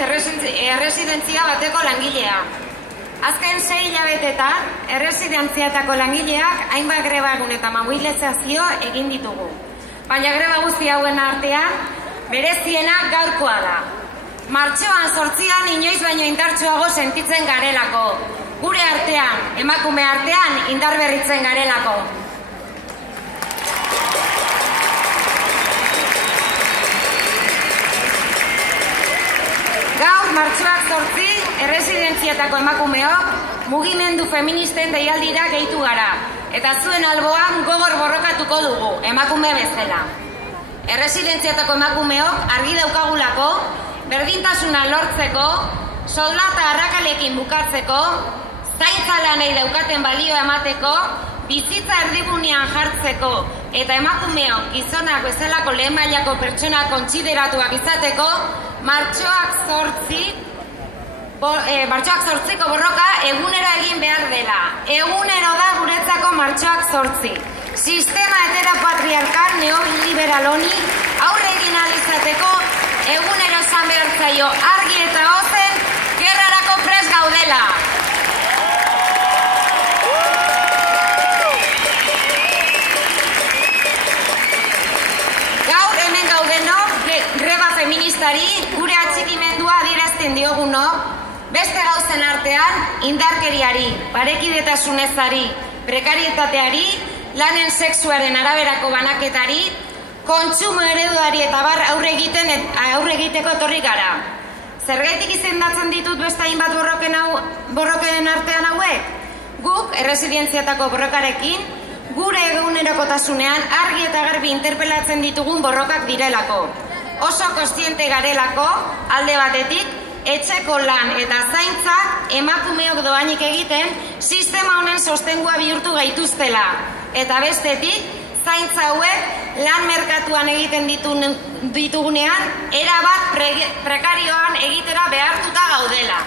erresidentzia bateko langilea. Azken 6 hilabetetan, erresidentziatako langileak hainbat greba egun eta mobilizazio egin ditugu. Baina greba guzti hauen artean, bereziena gaurkoa da. Martxoan 8an inoiz baino indartsuago sentitzen garelako. Gure artean, emakume artean, indar berritzen garelako. Gaur, martxoak 8, erresidentziatako emakumeok mugimendu feministen deialdira gehitu gara, eta zuen alboan gogor borrokatuko dugu, emakume bezala. Erresidentziatako emakumeok argi daukagulako, berdintasuna lortzeko, soldata arrakalekin bukatzeko, zaintza lanei daukaten balioa emateko, bizitza erdigunean jartzeko eta emakumeok gizonak bezalako lehen mailako pertsona kontsideratuak izateko, martxoak 8ko borroka egunero egin behar dela. Egunero da guretzako martxoak 8. Sistema heteropatriarkal neoliberal honi aurre egin ahal izateko egunero esan behar zaio argi eta ozen gerrarako prest gaudela. Gaur hemen gaudenok greba feministari gure atxikimendua adierazten diogunok, beste gauzen artean indarkeriari, parekidetasunezari, prekarietateari, lanen sexuaren araberako banaketari, kontsumo ereduari eta bar aurre egiteko etorri gara. Zergaitik izendatzen ditut beste hainbat borroken artean hauek? Guk, erresidentziatako borrokarekin, gure egunerokotasunean argi eta garbi interpelatzen ditugun borrokak direlako. Oso kontziente garelako, alde batetik, etxeko lan eta zaintzak emakumeok doainik egiten sistema honen sostengua bihurtu gaituztela. Eta bestetik, zaintza hauek lan merkatuan egiten ditugunean erabat prekarioan egitera behartuta gaudela.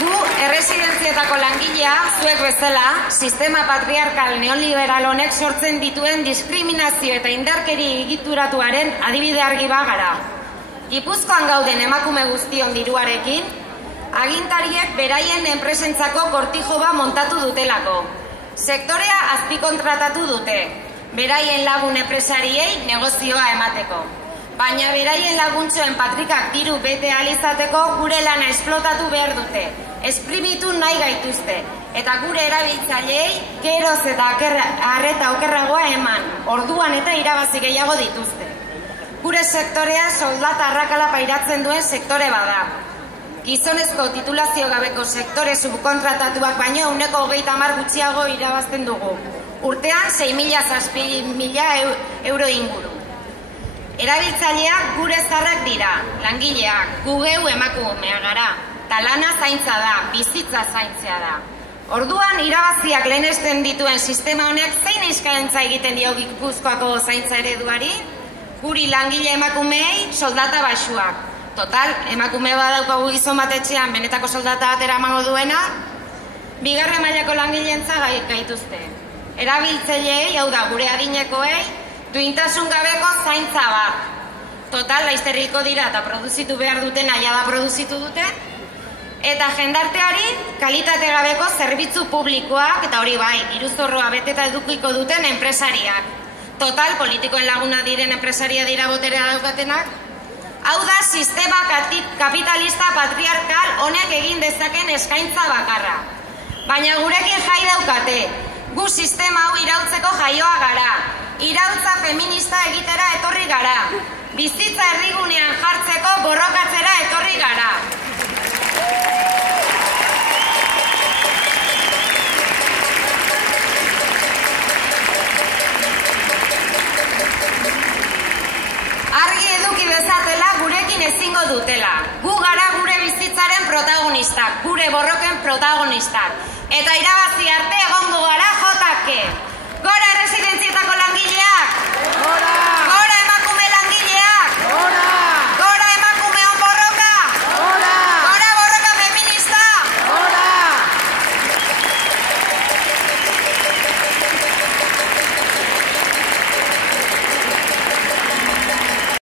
Gu, erresidentziatako langilea, zuek bezala, sistema patriarkal neoliberal honek sortzen dituen diskriminazio eta indarkeri egituratuaren adibide argi bagara. Gipuzkoan gauden emakume guztion diruarekin, agintariek beraien enpresentzako kortijoba montatu dutelako. Sektorea azpikontratatu dute, beraien lagun enpresariei negozioa emateko. Baina beraien laguntxoen patrikak diru bete alizateko gure lana esplotatu behar dute, esprimitu nahi gaituzte, eta gure erabiltzaileei geroz eta arreta okerragoa eman, orduan eta irabazi gehiago dituzte. Gure sektorea soldata arrakala pairatzen duen sektore bada. Gizonezko titulazio gabeko sektore subkontratatuak baino 30% gutxiago irabazten dugu. Urtean 6.000-7.000 euro inguru. Erabiltzaileak gure zarrak dira, langileak, gu geu emakumea gara, eta lana zaintza da, bizitza zaintzea da. Orduan, irabaziak lehenesten dituen sistema honek zein eskaintza egiten dio Gipuzkoako zaintza ereduari? Guri langile emakumeei soldata baxuak. Total, emakume badaukagu gizon batetxean benetako soldata atera emango duena, bigarren mailako langileentza gaituzte. Erabiltzaileei, hau da, gure adinekoei, duintasun gabeko zaintza bat. Total, laizterriko dira eta produzitu behar duten naia da produzitu dute. Eta jendarteari kalitate gabeko zerbitzu publikoak, eta hori bai, iruzorroa beteta edukiko duten enpresariak. Total, politikoen laguna diren enpresaria dira boterea daukatenak. Hau da, sistema kapitalista patriarkal honek egin dezaken eskaintza bakarra. Baina gurekin jai daukate, gu sistema hau irautzeko jaioa gara. Irautza feminista egitera etorri gara. Bizitza erdigunean jartzeko borrokatzera etorri gara. Argi eduki bezatela gurekin ezingo dutela. Gu gara gure bizitzaren protagonistak, gure borroken protagonistak. Eta irabazi arte egongo gara jotake.